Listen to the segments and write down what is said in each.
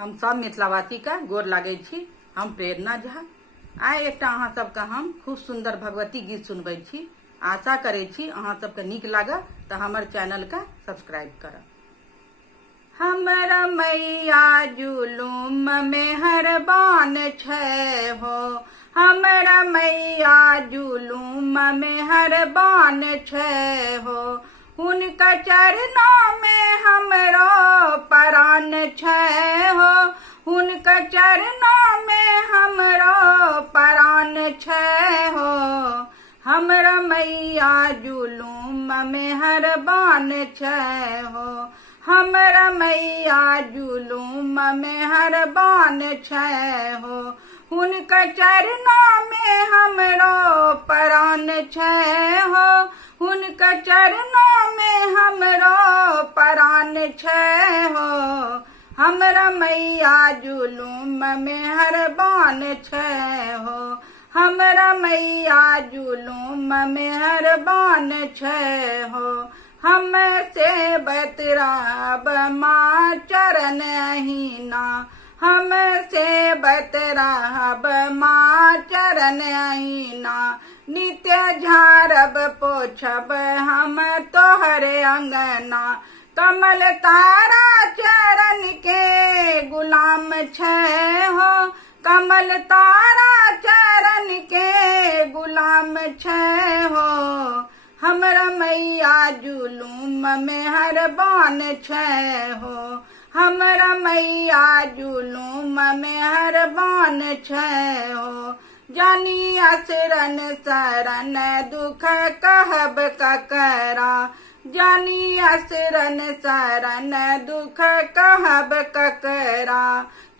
हम सब मिथिलावासी का गोर लागे छी। हम प्रेरणा झा। आइ एकटा अहाँ सबके हम खूब सुंदर भगवती गीत सुनबै छी। आशा करे छी अहाँ सबके नीक लागत तो हमर चैनल का सब्सक्राइब करब। हमर मैया जुलूम में हरबान छै हो, हमर मैया जुलूम में हरबान छै हो। हुनका चरणों में हमरो प्राण छै हो, हुनका चरणों में हमरो प्राण छै हो। हमर मैया जुलूम में हरबान छै हो, हमर मैया जुलूम में हरबान छै हो। हुनका चरणों में हमरो प्राण छै हो, हुनका चरणों में हमरो प्राण छै हो। हमर मैया जुलूम में हरबान छै हो, हमर मैया जुलूम में हरबान छै हो। हम से बतराब माँ चरण अहीना, हम से बतराब माँ चरण अहीना। नित्य झारब पोछब हम तोहर अंगना, कमल तारा चरण के गुलाम छै हो। कमल तारा चरण के गुलाम छै हो। हमर मैया जुलूम में हरबान छै हो, हमर मैया जुलूम में हरबान छै हो। जानी असरन शरण दुख कहब ककरा, जानी असरन शरण दुख कहब ककरा।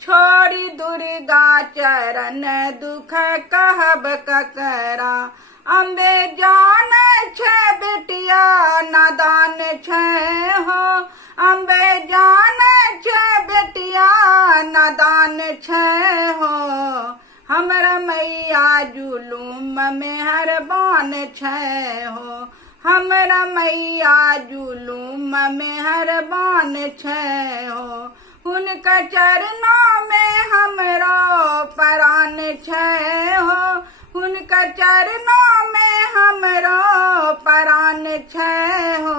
छोड़ी दुर्गा चरण दुख कहब ककरा। अम्बे जान छै बेटिया नादान छै हो, अम्बे जान छै बेटिया नादान छै हो। हमर मैया जुलूम में हरबान छै हो, हमर मैया जुलूम में हरबान छै हो। हुनका चरणों में हमरो प्राण छै हो, हुनका चरणों में हमरो प्राण छै हो।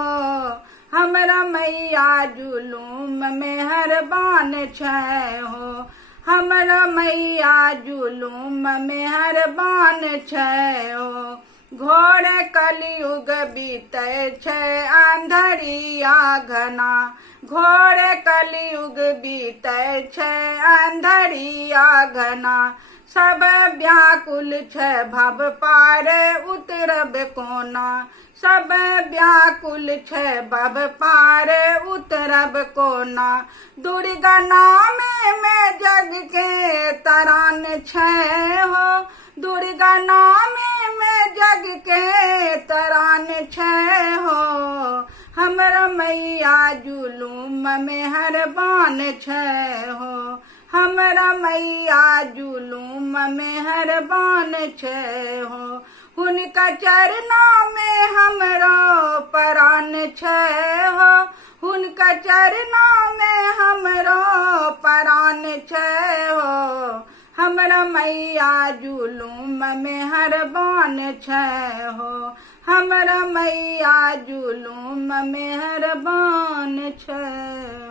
हमर मैया जुलूम में हरबान छै हो, हमर मैया जुलूम में हरबान छै हो। घोर कलयुग बीतै छै अंधरिया घना, घोर कलयुग बीतै छै अंधरिया घना। सब व्याकुल छै भव पार उतरब कोना, सब व्याकुल छै भव पार उतरब कोना। दुर्गा नाम में जग के तरान छै हो, दुर्गा नाम में जग के तरान छै हो। हमर मैया जुलूम में हरबान छै हो, हमर मैया जुलूम में हरबान छै हो। हुनका चरणों में हमरो प्राण छै हो, हुनका चरणों में हमरो प्राण छै हो। हमर मैया जुलूम में हरबान छै हो, हमर मैया जुलूम में हरबान छै।